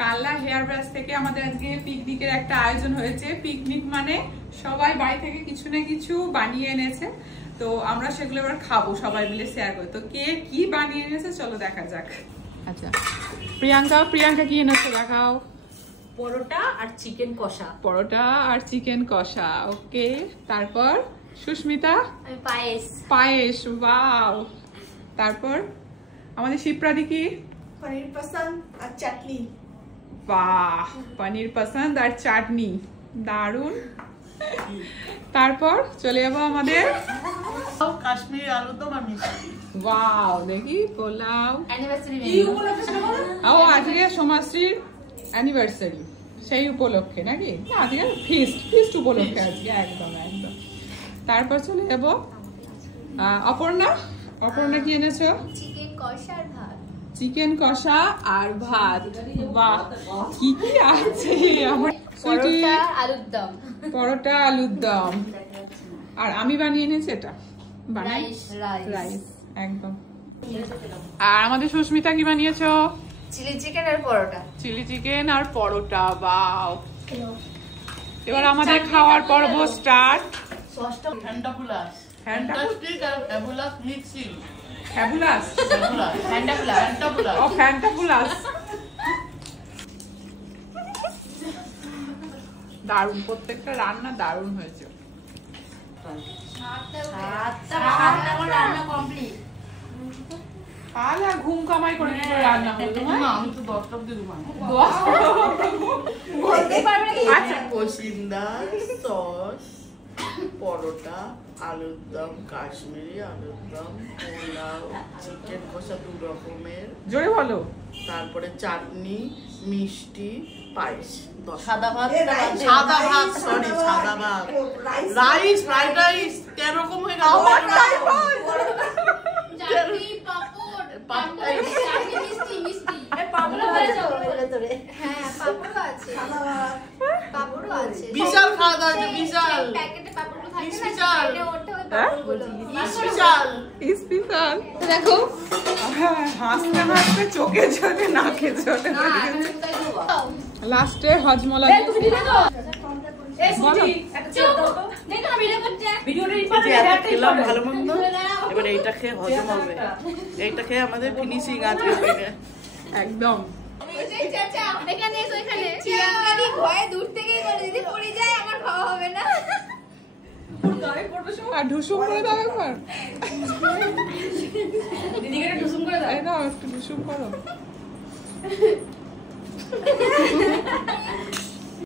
কাল্লা hair brush থেকে আমাদের আজকে পিকনিকের একটা আয়োজন হয়েছে। পিকনিক মানে সবাই বাড়ি থেকে কিছু না কিছু বানিয়ে এনেছে, তো আমরা সেগুলো এবার খাবো, সবাই মিলে শেয়ার করে। তো কে কি বানিয়ে এনেছে চলো দেখা যাক। আচ্ছা প্রিয়াঙ্কা কি এনেছো দেখাও। পরোটা আর চিকেন কষা। পরোটা আর চিকেন কষা, ওকে। তারপর সুস্মিতা পায়েস, ওয়াও। তারপর আমাদের শিপ্রাদি কি পনির পসন্দ আর চাটনি। বাহ, পনির পসন্দ আর চাটনি, দারুন। তারপর চলে যাবো আমাদের কাশ্মীরি আলুদম আর মিষ্টি। ওয়াও, দেখি পোলাও। ও আজকে সোমাশ্রীর অ্যানিভার্সারি, সেই উপলক্ষে নাকি? না, আজকে ফিস্ট উপলক্ষে আজকে, একদম একদম। তারপর চলে যাবো অপর্ণা কি এনেছো? চিকেন কষা আর ভাত। বাহ, কি কি আছে আমার। পরোটা আলুর দম। আর আমি বানিয়ে এনেছি এটা রাইস, একদম। আর আমাদের সুস্মিতা কি বানিয়েছো? চিলি চিকেন আর পরোটা। বাও। এবার আমাদের খাওয়ার পর্ব স্টার্ট। দারুন, প্রত্যেকটা রান্না দারুন হয়েছে। ঘুম কামাই করে রান্না হলো তোমার? আমি তো 10টা অবধি ঘুমাই। সস, পরোটা, আলুর দম, কাশ্মীরি আলুর দম, পোলাও, চিকেন কষা 2 রকমের, জোরে বলো। তারপরে চাটনি, মিষ্টি, পায়েস, সাদা ভাত, সরি সাদা ভাত, রাইস, ফ্রাইড রাইস, 13 রকম হয়ে গেল। বিশাল খাওয়া দাওয়া আছে, বিশাল দেখো, হাসতে হাসতে চোখে চোখে নাকে চোখে লাস্টে হজমলা। ভালো মন্দ, এবার এইটা খেয়ে হজম হবে, এইটা খেয়ে আমাদের ফিনিশিং আজকে একদম। আর ঢুসুম করে দাও একবার, ঢুসুম করে দাও, একটু ঢুসুম করো।